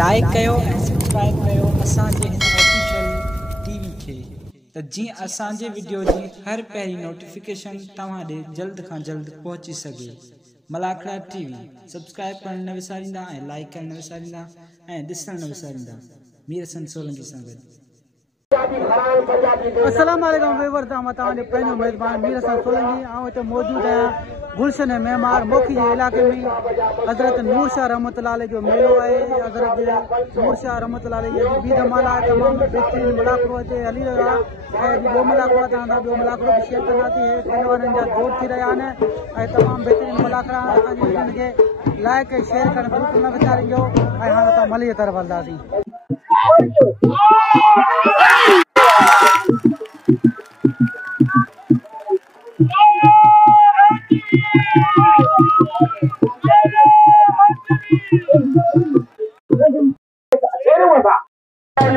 Like कयो ऐं subscribe कयो असांजे हिन ऑफिशियल टीवी खे त जीअं असांजे वीडियो जी हर पहिरीं नोटिफिकेशन तव्हां ॾे जल्द खां जल्द पहुची सघे। मलाखड़ा टीवी सब्सक्राइब करण न विसारींदा ऐं लाइक करण न विसारींदा ऐं ॾिसण न विसारींदा। मीर हसन सोलंकी सां गॾु। अस्सलाम वालेकुम व्यूअर्स, तव्हांजो पंहिंजो मेज़बान मीर हसन सोलंकी हिते मौजूदु आहियां गुलशन मेमार मोखी जे इलाइक़े में। हज़रत नूर शाह रहमतुल्लाह अलैह जो मेलो आहे। हज़रत नूर शाह रहमतुल्लाह अलैह जी बी धमाल आहे। तमामु बहितरीनु मुलाक़ो हिते हली रहियो आहे ऐं ॿियो मुलाक़ो आहे तव्हां ॿियो मुलाक़ो बि शेयर कंदासीं। पहलवाननि जा जोड़ थी रहिया आहिनि ऐं तमामु बहितरीनु मुलाक़ा असांजे वीडियो खे लाइक ऐं शेयर करणु बिल्कुलु न विसारिजो। ऐं हाणे असां मली तरफ़ हलंदासीं।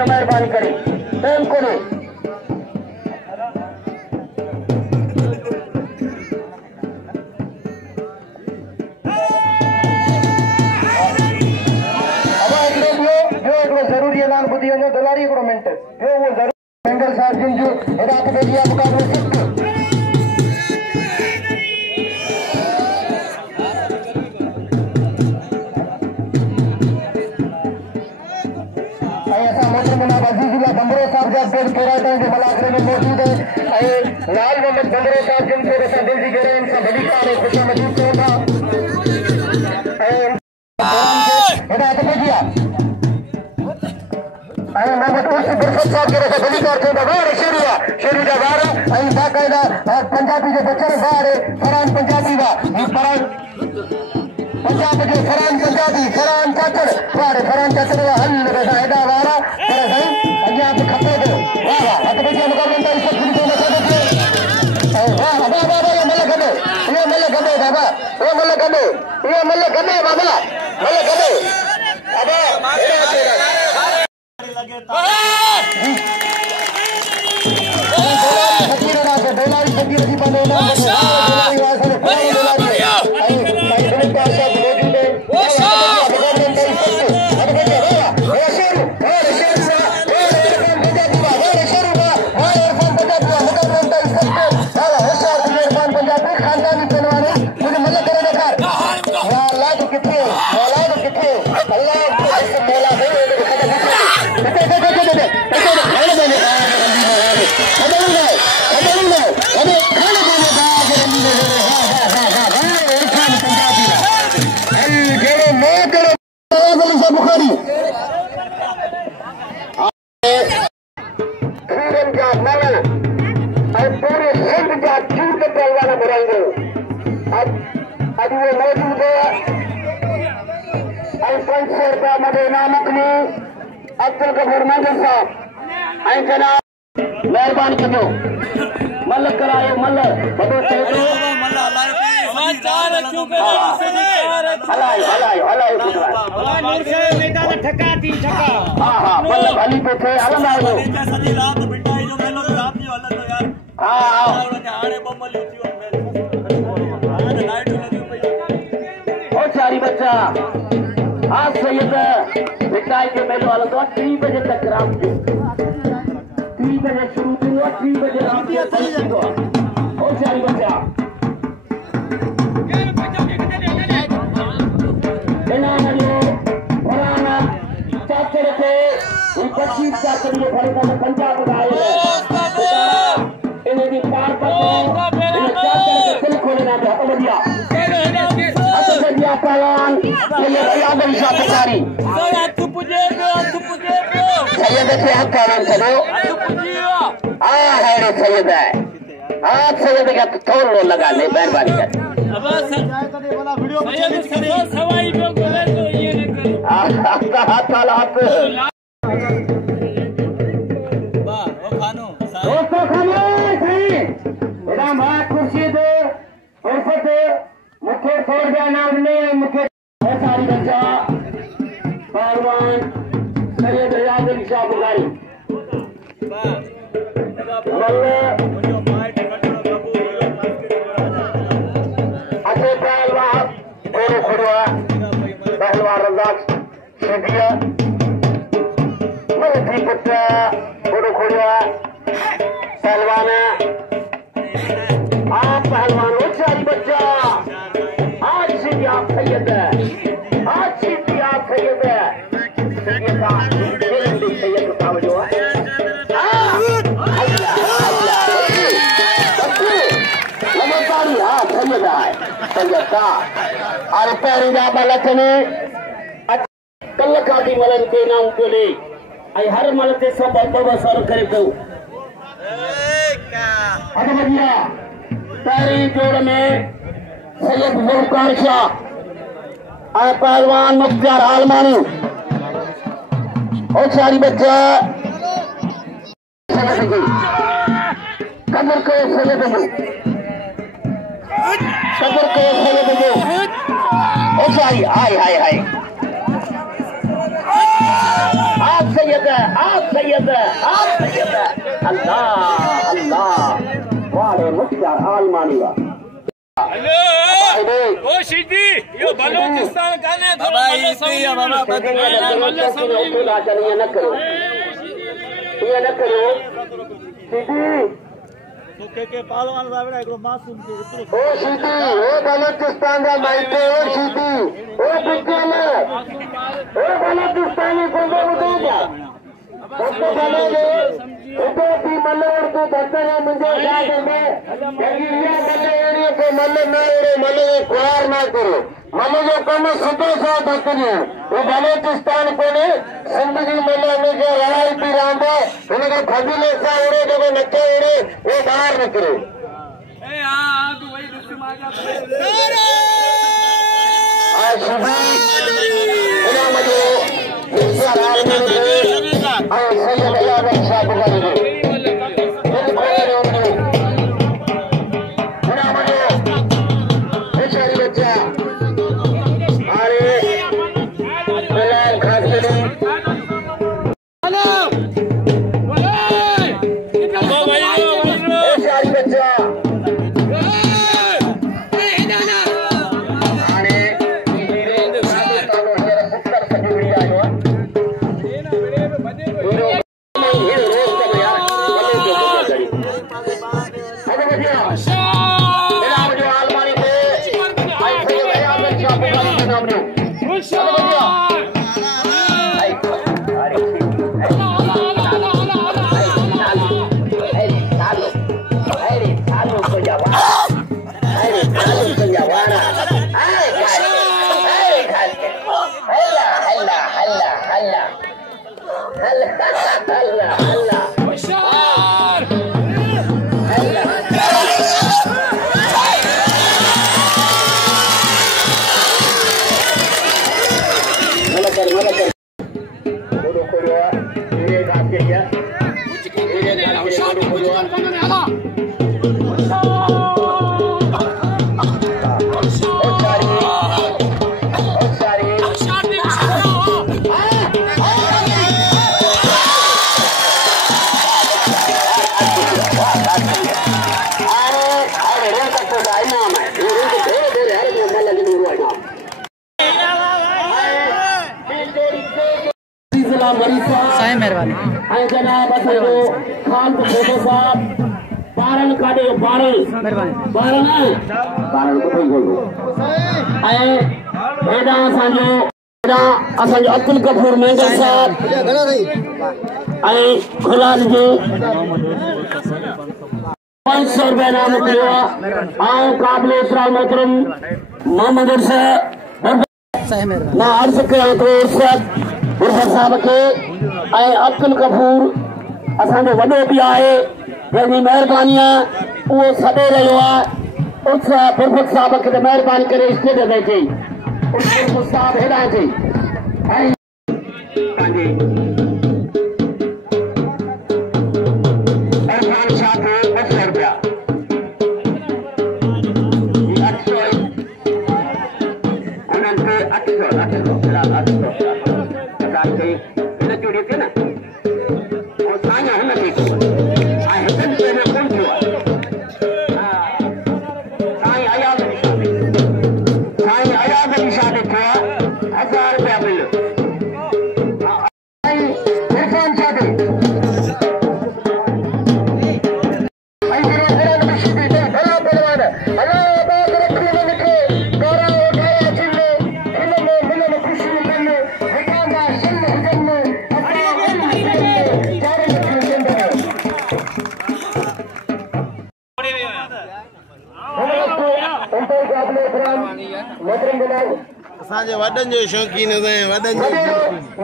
मेहरबानी करें प्रेम करो। जरूरी ऐलान ॿुधी वञो दलाली हिकिड़ो मिंट जो उहो ज़रूर मेंगल साहिब जिन जो हिदायत भेजी आहे मुक़ाबिलो सिख बंदरो साहब जा पेड़ कैराटन के मलाखड़े में मौजूद है। लाल मोहम्मद बंदरो साहब जिनसे असां दिल जी गहराइयुनि सां भली कार खुशामदीद कयूं था। हिदायत भेजी आहे मोहम्मद उर्स गुरफत साहब खे असां भली कार कयूं था। वार शेरू जा वार ऐं बाक़ाइदा पंजाबी जो बचण वार फरहान पंजाबी वार पंजाब जो फरहान पंजाबी फरहान चाचड़ वार फरहान चाचड़ हल वेठा हेॾा वारा पर साईं अॻियां बि खपे थो। वाह वाह हथ बची मुक़ाबिले ताईं सभु कुझु वाह वाह वाह वाह इहो मल गॾे इहो मल गॾे बाबा इहो मल गॾे इहो मल गॾे बाबा मल गॾे बाबा बेलारी फकीर जी अब्दुल गफूर मंगल साहब ऐं जनाब महिरबानी कजो मल करायो मल वॾो थिए थो हा हा मल हली पियो थिए हलंदा आहियो। ओ चारी बच्चा आज सैयद मिठाई जो मेलो हलंदो आहे 3 बजे तक रात जो 3 बजे शुरू थींदो आहे 3 बजे रात जो थींदो आहे। ओ चारी बच्चा इनाम जो फलाना चाचड़ खे बची चाचड़ जो फल पंजाब आयल है इन जी पार पर इन चाचड़ के दिल खोलना है। हथ बढ़िया पहलवान सैयद आदम शाह पुजारी सैयद खे हथ हलाइण छॾो। हा अहिड़ो सैयद आहे आप सैयद खे हथ थोरो न लॻाए महिरबानी करे हथ हला हथ दोस्तों खानो साईं बात खुर्शीद उर्फत मुखे छोड़ दिया नाम नहीं मुखे सारी बच्चा पहलवान सैयद आदम शाह पुजारी अच्छे पहलवान पहलवान रजाक शेखिया थी पुत्र बोलो खोड़िया पहलवान आप पहलवान उचारी बच्चा आज सीधी आप सैयद है आज सीधी आप सैयद है सैयद का सैयद का जो है नमस्कारी हाँ सैयद है सैयद का और पैरी जा बालक ने कल काटी मलन के नाम को ले आई हर मल के सब बसर करे दो अरे भैया पैरी जोड़ में सैयद गुलकार शाह और पहलवान मुख्तार आलमानी और सारी बच्चा कमर को सैयद कमर को सैयद और सारी हाय हाय हाय आप सैयद है आप सैयद है आप सैयद है अल्लाह अल्लाह वाले मुख्तार आलमानी वा ओ सीधी यो बलूचिस्तान गाने बाबा इसी या बाबा बल्ले समझी चलिए न करो ये न करो सीधी तो के पहलवान रावड़ा एकरो मासूम के ओ सीधी ओ बलूचिस्तान का माइटे ओ सीधी ओ बिकने ओ बलूचिस्तानी को बुझा तो बने तो भी मल्लर को धक्का मुझे याद में यदि ये बल्ले को मल्ले में मल्ले कुरार ना करो मल्ले जो कम सुतो सो धक्कनी वो बलूचिस्तान को ने जिंदगी मल्ले में जो लड़ाई भी रांदे उनके फजीले से उड़े जो नक्के उड़े वो बाहर निकले ए हां तू वही रुस्म आ जा आज सुबह इना मुझे मुख्तार आलमानी और सैयद अयाब साहब को साईं मेहरबानी जनाब खान फोटो साहब बारन काटे बारन मेहरबानी बारन बारन को बोलो एडा असांजो अब्दुल गफूर मेंगल साहब खुलाल जी 500 रुपया नाम किया काबिल इतराम मोहतरम मोहम्मद साईं मेहरबानी मां अर्ज कयां तो बुरहर साहब के अब्दुल गफूर असांजो वॾो बि आहे जंहिंजी महिरबानी आहे उहो सॾे रहियो आहे उस बुरहर साहब खे महिरबानी करे स्टेज ते चई बुरहर साहब हेॾां चई इरफान शाह खे 800 रुपया 800 उन्हनि खे 800 1000 रुपया मिल असांजे वॾनि जो शौक़ीन आहियूं वॾनि जो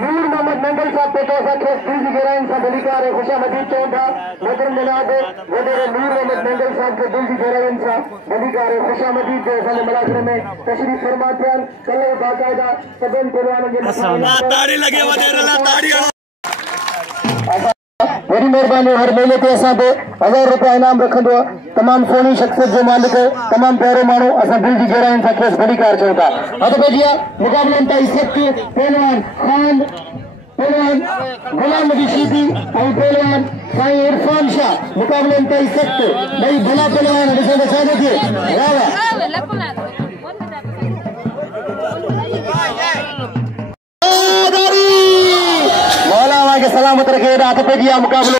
नूर मोहम्मद नंगल साहब पेटो असांखे दिल जी गहराइनि सां भलीकार ऐं ख़ुशामदीद चवनि था मोहतरम जनाब वॾेरे नूर मोहम्मद नंगल साहब खे दिल जी गहराइनि सां भलीकार ऐं ख़ुशामदीद जो असांजे मुलाज़िम में तशरीफ़ फरमा थिया आहिनि कल्ह बाक़ाइदा सभिनी परिवारनि जे ताड़ी लॻे वॾेरे लाइ ताड़ी वही मेहरबानी हर महीने ते असां ते 1000 रुपया इनाम रखंदो आहे तमामु सुहिणी शख़्सियत जो मालिक तमामु प्यारो माण्हू असां दिल जी गहराइनि सां खेसि भलीकार चऊं था हथ भेजिया मुक़ाबलनि ताईं सख़्तु पहलवान खान पहलवान गुलाम नबी शीदी ऐं पहलवान साईं इरफान शाह मुक़ाबलनि ताईं सख़्तु ॿई भला पहलवान ॾिसो त छा थो थिए वाह वाह मौला के सलामत रखे हाथ पे दिया मुकाबले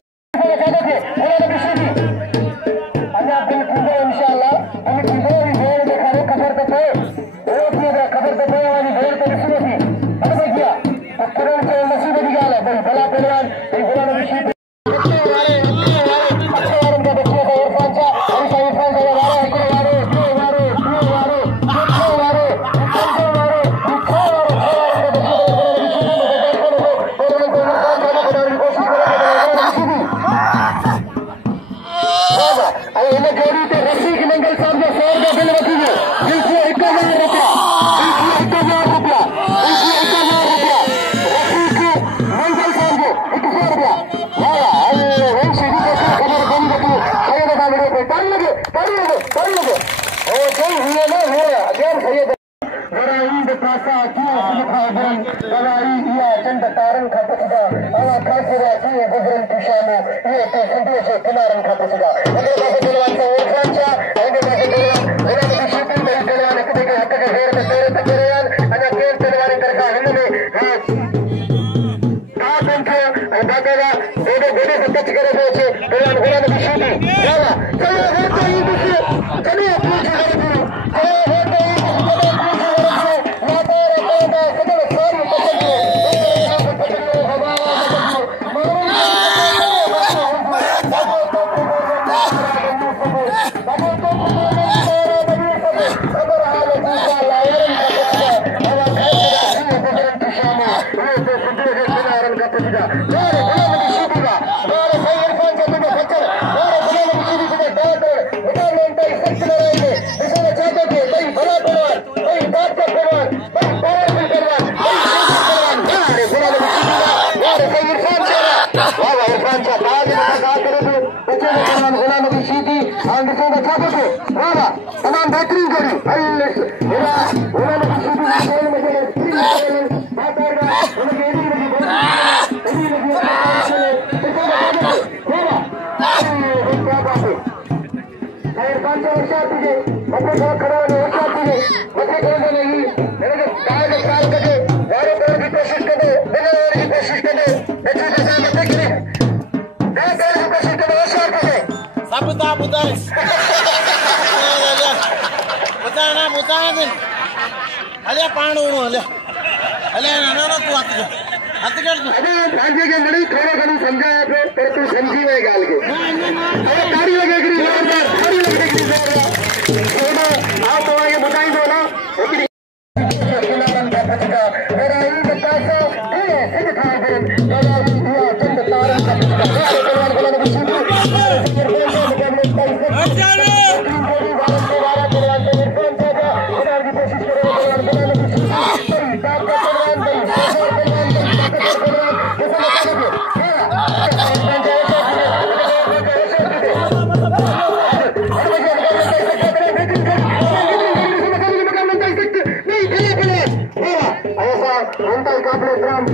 तमाम बेहतरीन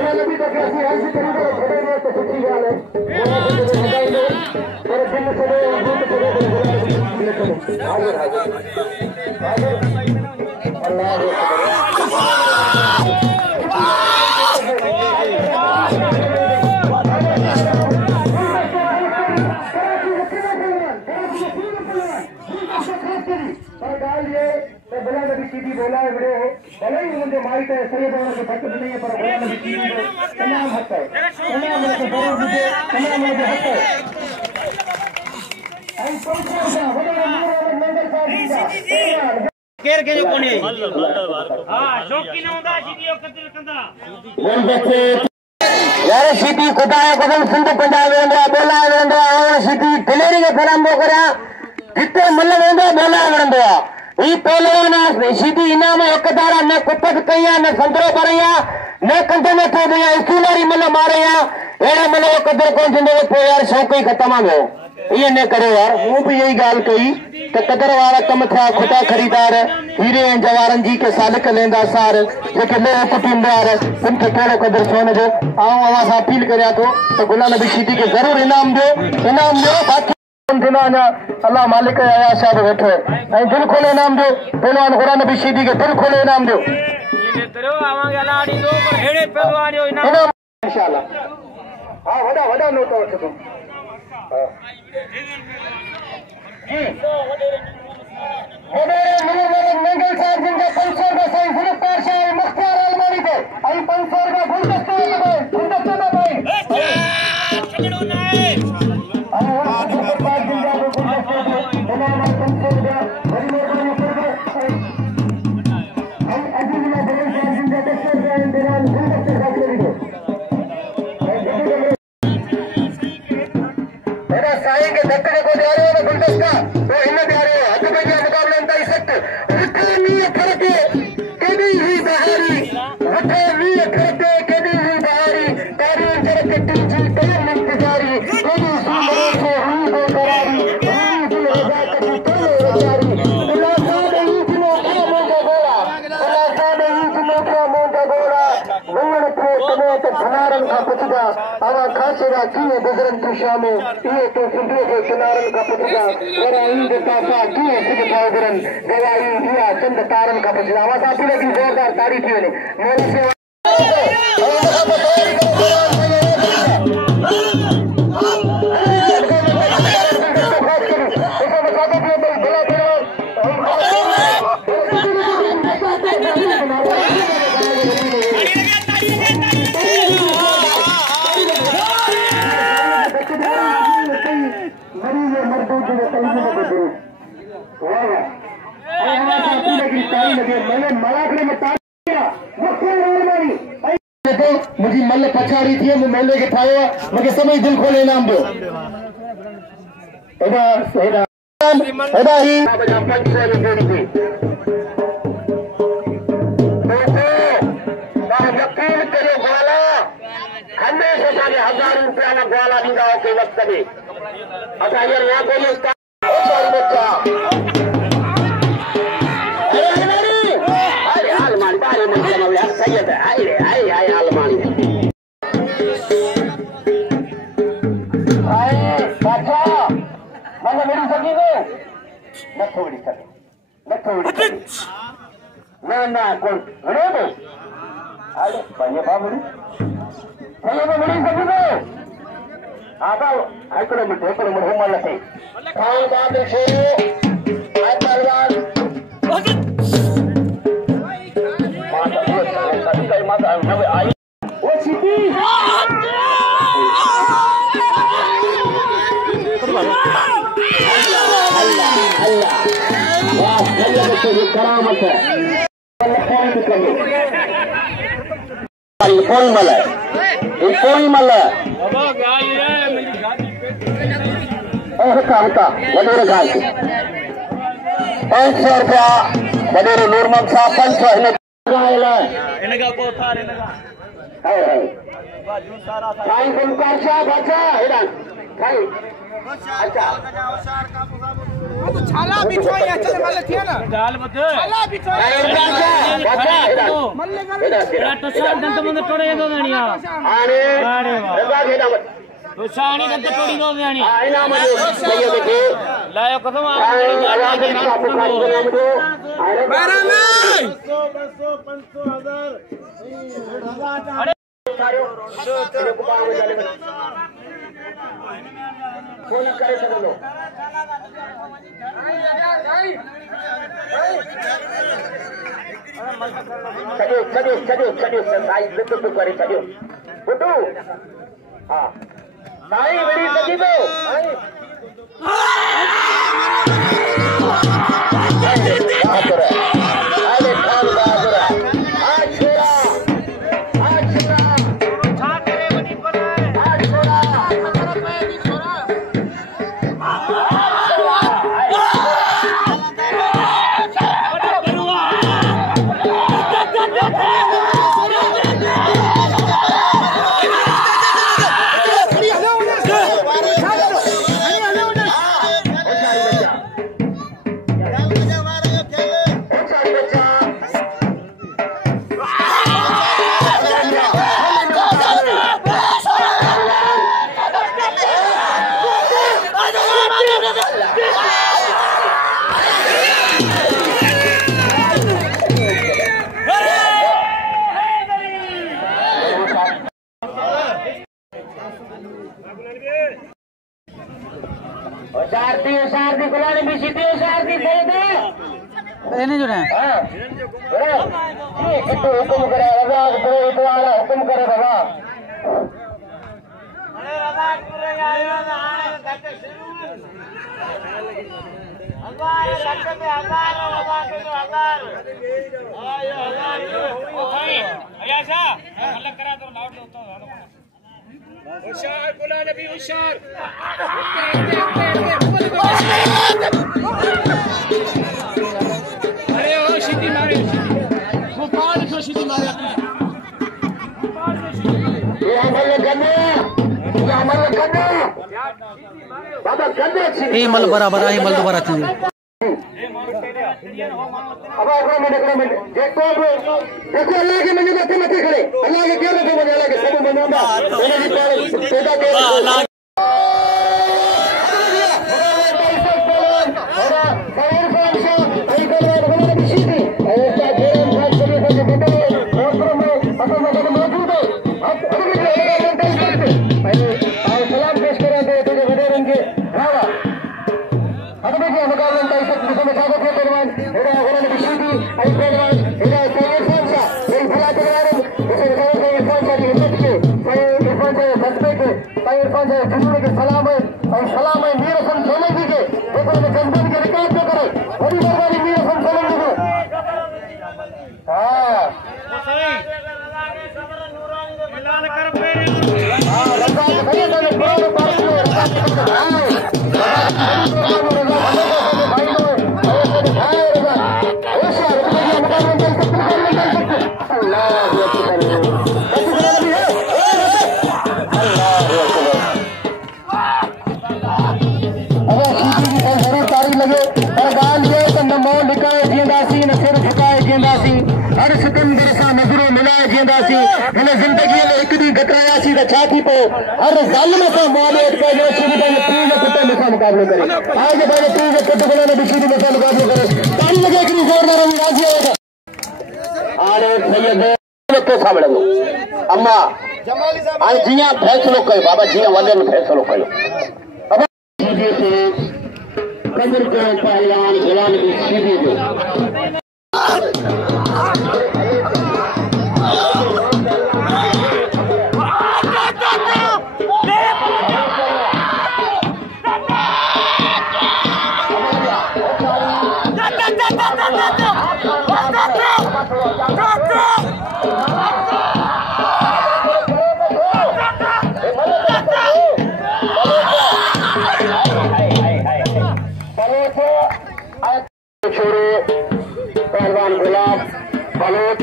जोड़ी सीधी बोला है बड़े भले ही मुझे माइट है सही बोलने की फट नहीं है पर बोला नहीं की तमाम हक है तमाम मुझे बोल मुझे तमाम मुझे हक है आई पंचर का बड़ा नूर मंगल साहब केर के जो कोनी हां शौकी न होंदा सीधी कदर कंदा बोल बच्चे यार सीधी खुदाया कसम सिंध पंजाब वेंदा बोला वेंदा और सीधी दिलेरी के फलाम बो करया जिते मल्ल वेंदा बोला वेंदा ई पहलवान सीधी इनाम एक दारा न कुपत कया न संतरो परया न कंधे में तो दिया सुनारी मल्ल मारया एड़ा मल्ल कदर कोन जिंदे को यार शौक ही खत्म हो ये न करे यार वो भी यही गाल कही तो कदर वाला कम था खुदा खरीदार हीरे जवारन जी के सालिक लेंदा सार जेके लो कुटुंबार उनके केड़ो कदर सोने जो आओ आवाज अपील करया तो गुलाम नबी सीधी के जरूर इनाम दो बाकी दिना अल्लाह मालिक आया साहब बैठो ऐ दिल खोले इनाम दो पहलवान गुलाम नबी सीधी के दिल खोले इनाम दो ये करो आवांगे लाड़ी दो पर हेड़े पहलवान जो इनाम इंशाल्लाह हां वडा नो तो तुम मंगल साहब जिनका 500 का सही सिर्फ पाशा मुख्तार अलमारी पे आई 500 का गुलदस्ता में भाई छगड़ो ना है साई के धक्के को दे रहे हो गुलदस्ता तो इन्हें दे रहे हो हद में मुकाबला अंतर इस रखनी करके कभी ही बहारी रखनी करके कभी ही बहारी तारी करके टीची तेरे इंतजारी कभी सुंदर से हम को करारी दिल रजा के तेरे रजारी खुलासा नहीं दिलो का मोंगा गोला खुलासा नहीं दिलो का मोंगा गोला मंगल को तने तो भनारन का पुछदा आवा खासेरा किए गुजरन तुषा में ये तो सिंधु के किनारन का पुछदा और इन ताफा किए सिखाओ गुरन गवाई दिया चंद तारन का पुछदा आवाज आपकी लगी जोरदार तारीफ हुई ने मोरी से मुझे मल्ल पछाड़ी थी मैं मेले के ठायो मुझे समय दिल खोले इनाम दो ही यकीन करो ग्वाला हमेशा साढ़े 1000 रुपया ना ग्वाला दींदा के वक्त में असा यार यहाँ बोली बच्चा सैयद आए आलमानी बादशाह मन मेरी सकी न थोड़ी सके ना कौन घड़े दो अरे भैया बाबू भैया तो मेरी सकी दो आता एकड़ो मिनट हो मल थे खान बाद शेरो आए पहलवान वो सीधी करामत है कोई मल है कोई मल है होता वडेरे गाल 500 रुपया वडेरे नूरमन साहब 500 इनका पोथार इनका है भाई गुलकार शाह बचा हिरन भाई अच्छा तो छाला बिछो या चल मल्ले थे ना दाल मत छाला बिछो बचा हिरन मल्ले एड़ा तो साल दंत मुंद टोड़े दो दानिया आने रजा घेदा तो शानी दंत टोड़ी दो दानिया आईना मजे सही देखे लायो कसम आ आवाज की आपको खाली नाम दो 12 में 200 500 1000 सारे को काम में चले फोन करे सब लोग छॾियो साईं ज़िद तो करे छॾियो बुधू हा साईं विड़ी सघी पियो शारदी गुलाने भी सीधे शारदी दे दे नहीं जो है कितने हुक्म करे रजा तो वाला हुक्म करे रजा अरे रजा पूरे आयो ना धक्के शुरू हजार धक्के पे हजार रजा के 1000 आयो 1000 ओ भाई अयाशा अलग करा दो लाउड होता है होशियार बोला नबी होशियार अरे ओ सीधी मारे वो पार से सीधी मारे ये अमल करने बाबा गंदे ये मल बराबर है मल दोबारा थी अब एक मिनट देखो अल्लाह के मंजूर मथे मथे खड़े अल्लाह के क्या रखो अल्लाह के सब मंजूर पैदा के सलाम है मीर हसन सोलंकी के जज्बात के रिकॉर्ड को करे बड़ी मेहरबानी मीर हसन सोलंकी को जिंदगी में एक दी घटरायासी का छाती पे हर जालिम से मुआवजा कर जो शुरू में तीन कुत्ते में मुकाबले करे आज भाई तीन कुत्ते को ने बिछड़ी में मुकाबले करे ताली लगे एक जोरदार राजी होगा आले सैयद के सामने वो अम्मा आज जिया फैसलो कयो बाबा जिया वले में फैसलो कयो अब सीधे से कब्र को पहलवान गुलाम की सीधी दो पहलवान गुलाब बलोच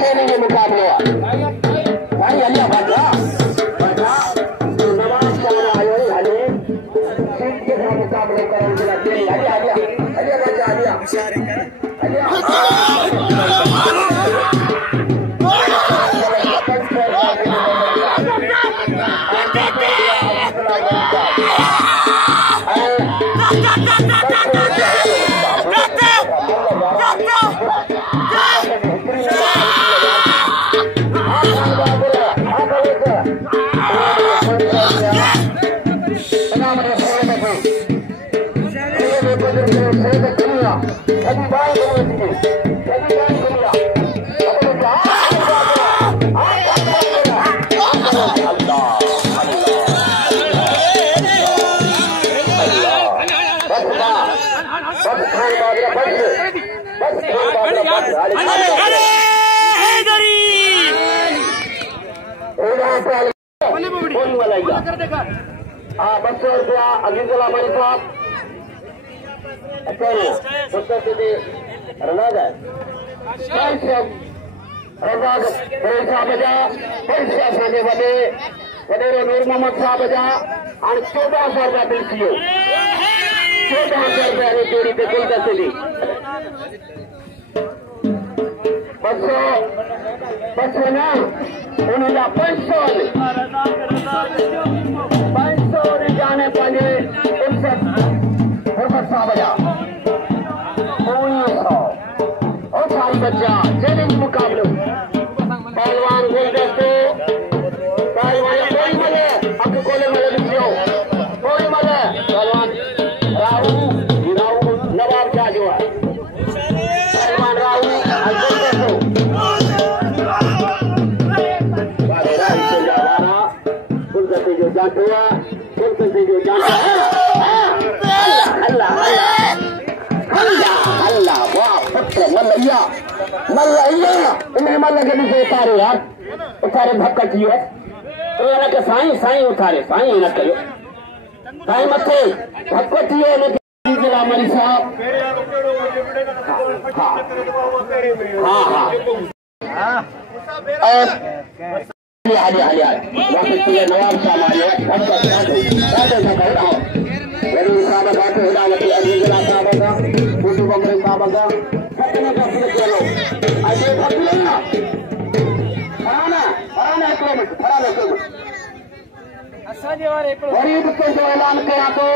खेलने के मुकाबले भाई अल्लाह बाजा नवाज शाह आयो हले सीट के साथ मुकाबले करेंगे ₹200 अजीजुल्लाह मलिक साहब असांजे वॾेरो नूर मोहम्मद साहब जा हाणे 1400 रुपया बिल थी वियो 1400 रुपया चोरी ते कुल दसली 200 न उनजा 500 जाने पंहिंजे गुरबत साहब जा 1900 और सारी बच्चा चैलेंज मुकाबलो पहलवान गुलदस्तो पहलवान कोई मले अक कोले मले दियो कोई मले पहलवान राहु नवाब जा जो है पहलवान राहु गुलदस्तो बारे राही से जावारा गुलदस्ते जो जाटो है गुलदस्ते जो जाटो है अल्लाह वाह पुत्र मल्लैया इन्हें मल्ल के नीचे उतारे यार उतारे धक्का किए के साईं साईं उतारे साईं न करो साईं मथे धक्को किए अजीजुल्लाह मलिक साहब हाँ वापस नवाब साहब आए अजीजुल्लाह साहब का फूटू बकरे साहब का सपने का फिर चलो अजय फकीरना फराना असांजे वारे गरीब के जो ऐलान कया तो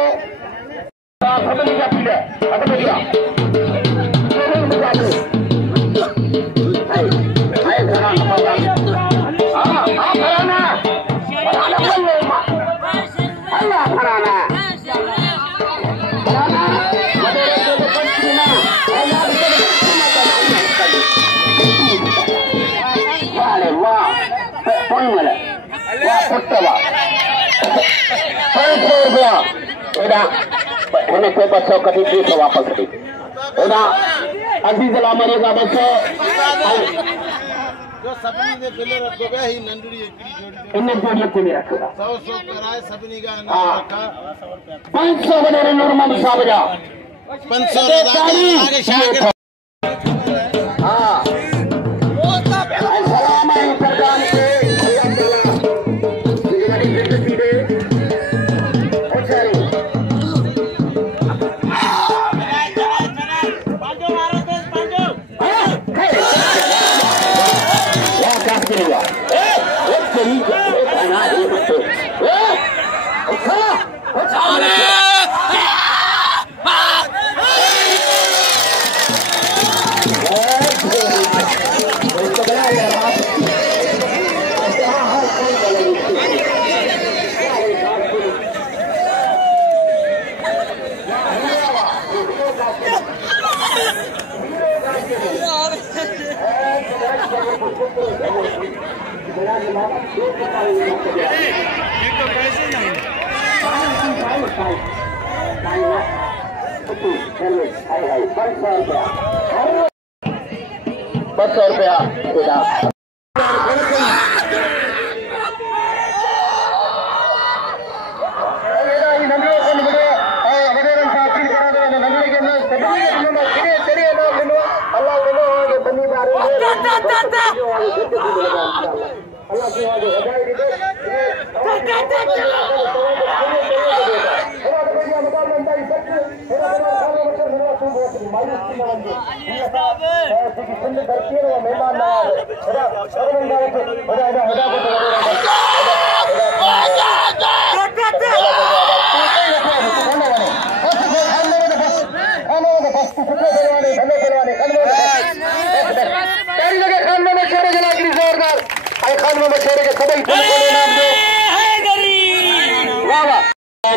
सपने का फिर हट गया हाय घराना फराना अल्लाह फराना ₹500 कभी 200 वापस दी अजीजुल्लाह मलिक का 200 जो सभिनी जे बिल रखो गया ही नंढड़ी इन जोड़ी को रखा 100 कराए सभिनी का नाम रखा 500 वडे नूर मोहम्मद साहब जा 500 आगे शागिर्द हां सलाम है सरकार के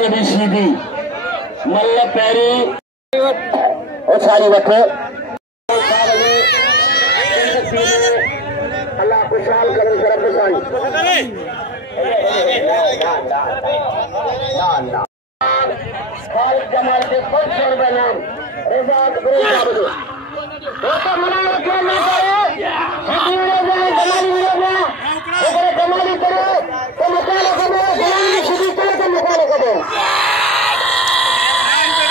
₹200 मल्ल पैरी सारी वक्त अल्लाह खुशहाल करे तरफ साई ना खाल जमाल के 500 रुपए नाम रिजाक गुरु साहब दोस्तों मनाओ खेलना चाहिए वीडियो में कमाली वीडियो में अगर कमाली करो तो मुकाबला करो गुलामी शुरू करो तो मुकाबला करो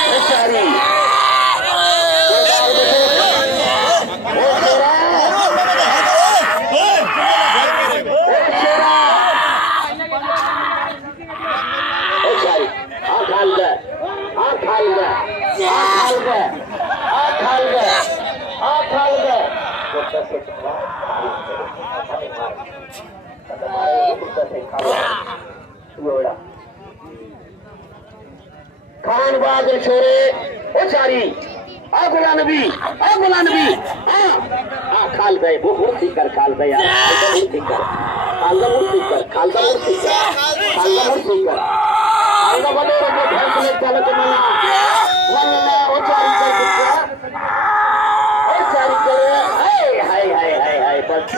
बेचारी खान बादल छोरे ओ चारी आ गुला नबी खाल गए वो मुर्ती कर खाल गया मुर्ती कर बने रहे भैंस में चल के मना ओ चारी कर हाय बस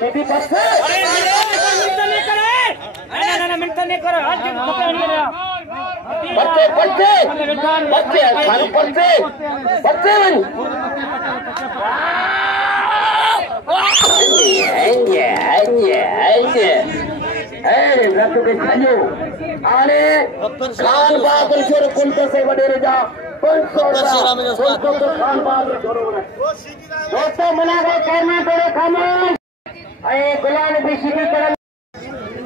सीधी बस नहीं करो बच्चे खान बच्चे आने खान बादल छोड़ कुंटे से वडेरे जा 500 खान बादल छोड़ो दोस्तों मना गए करना तेरे खामोश अरे गुलाम भी शिकी कर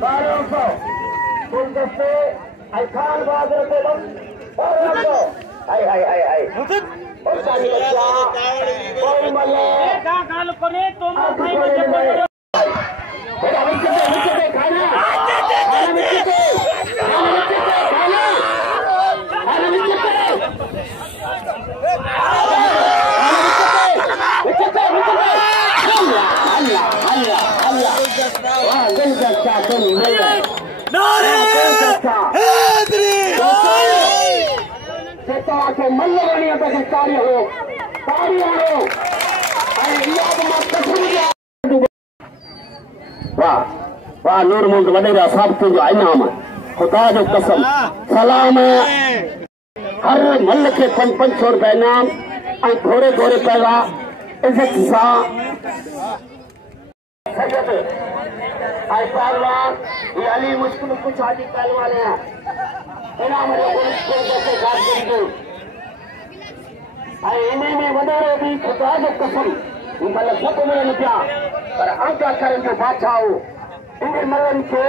1200 कुंटे से खान बादल के बम 1200 हाय और सारी बच्चा कोई मले गाल करे तो भाई बच्चे खाना वाह नूर मुल्क वडेरा साहब के जो इनाम है खुदा जो कसम सलाम है हर मल के 500 रुपए इनाम थोड़े पैसा इज्जत सा ये अली मुश्किल कुछ हाजी कल वाले हैं इनाम इन्हें में वडेरे भी खुदा जो कसम मतलब सब मिलन पिया पर अंक करें जो बादशाह हो इन्हें मरण के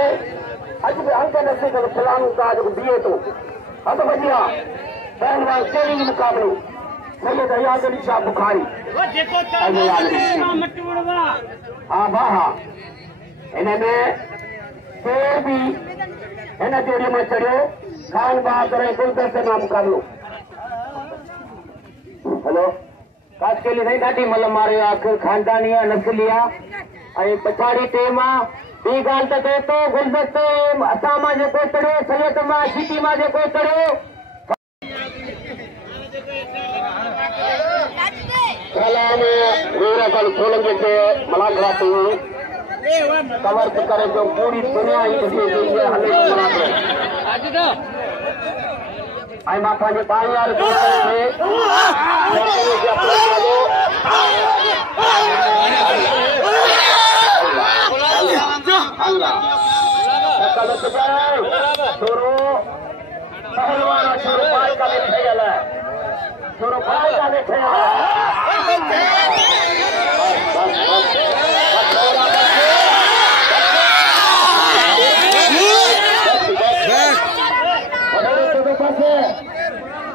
अज भी अंक नसे कर फलानू का जो दिए तो अब बढ़िया पहलवान चैलेंज मुकाबलो सैयद हयात अली शाह बुखारी हाँ वाह इन्हें शेर भी इन जोड़ी में चढ़ियो खान बहादुर गुलदर से मां मुकाबलो हेलो काश के लिए नहीं ॾाढी मल मारियो आखिर खानदानी नस्लिया पछाड़ी टेम ॿी ॻाल्हि त थिए थो गुलदस्ते असां मां जेको चढ़ियो सैयद मां सिटी मां जेको चढ़ियो सोलंगे से मुलाकात हुई कवर करे जो पूरी दुनिया ही आई मां पंहिंजे ॿाहिरि दोस्तनि खे छोरो पहलवान छोरो पाए का वेठे है छोरो पाए का वेठे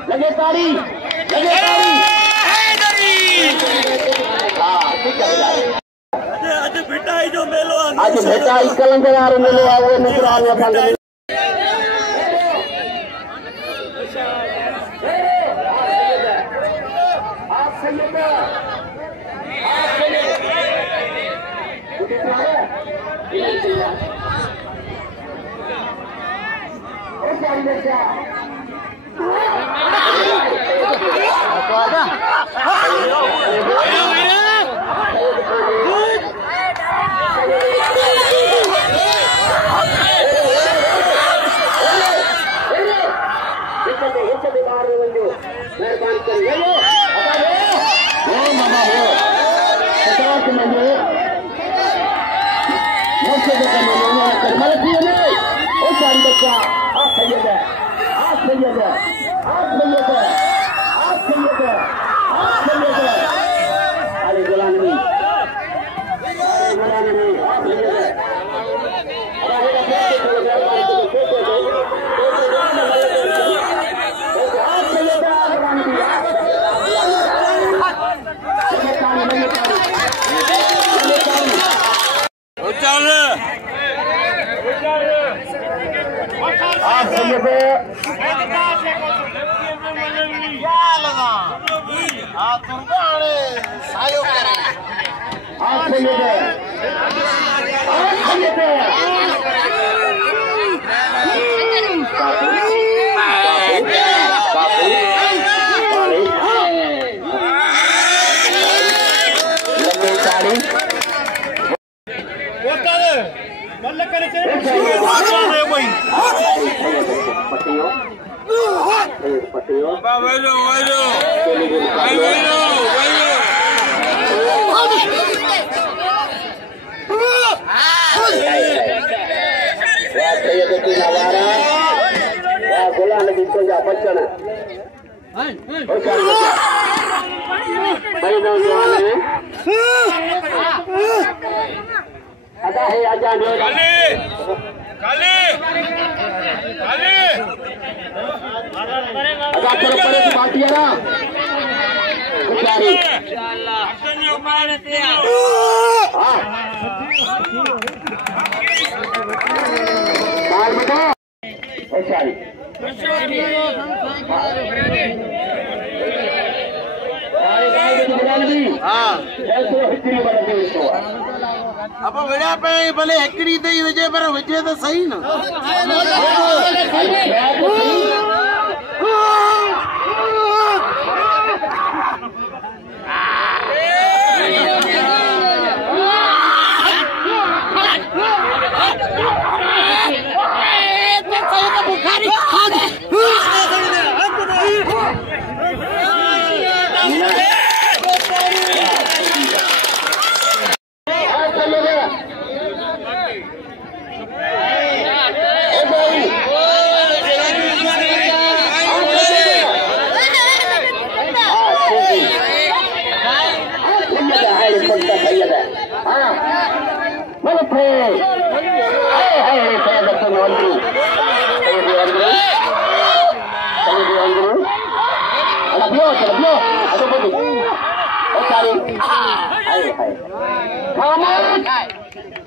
लगे तारी आज भेटाई कलंदर आ रहे मेलो आओ नजर आ रहा था आप सैयद अब विड़ा पे भले हिकड़ी दई विजे पर विजे तो सही ना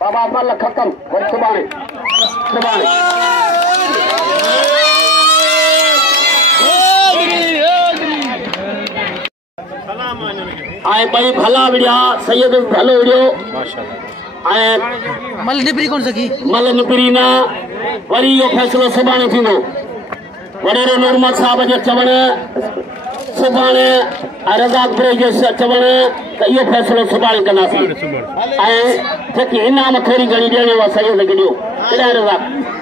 बाबा मल खत्म वर सुभाणे सुभाणे आए भाई भला विडिया सैयद भलो विडियो माशाल्लाह आए मल निबरी कोन सकी मल निबरी ना वरी यो फैसलो सुभाणे थींदो वडेरो नूरमत साहब जे चवण सुभाणे रज़ाकपुर जे चवण त इहो फैसलो सुभाणे कंदासीं ऐं जेकी इनाम थोरी घणी ॾियणी उहा सैयद खे ॾियो केॾा रज़ाक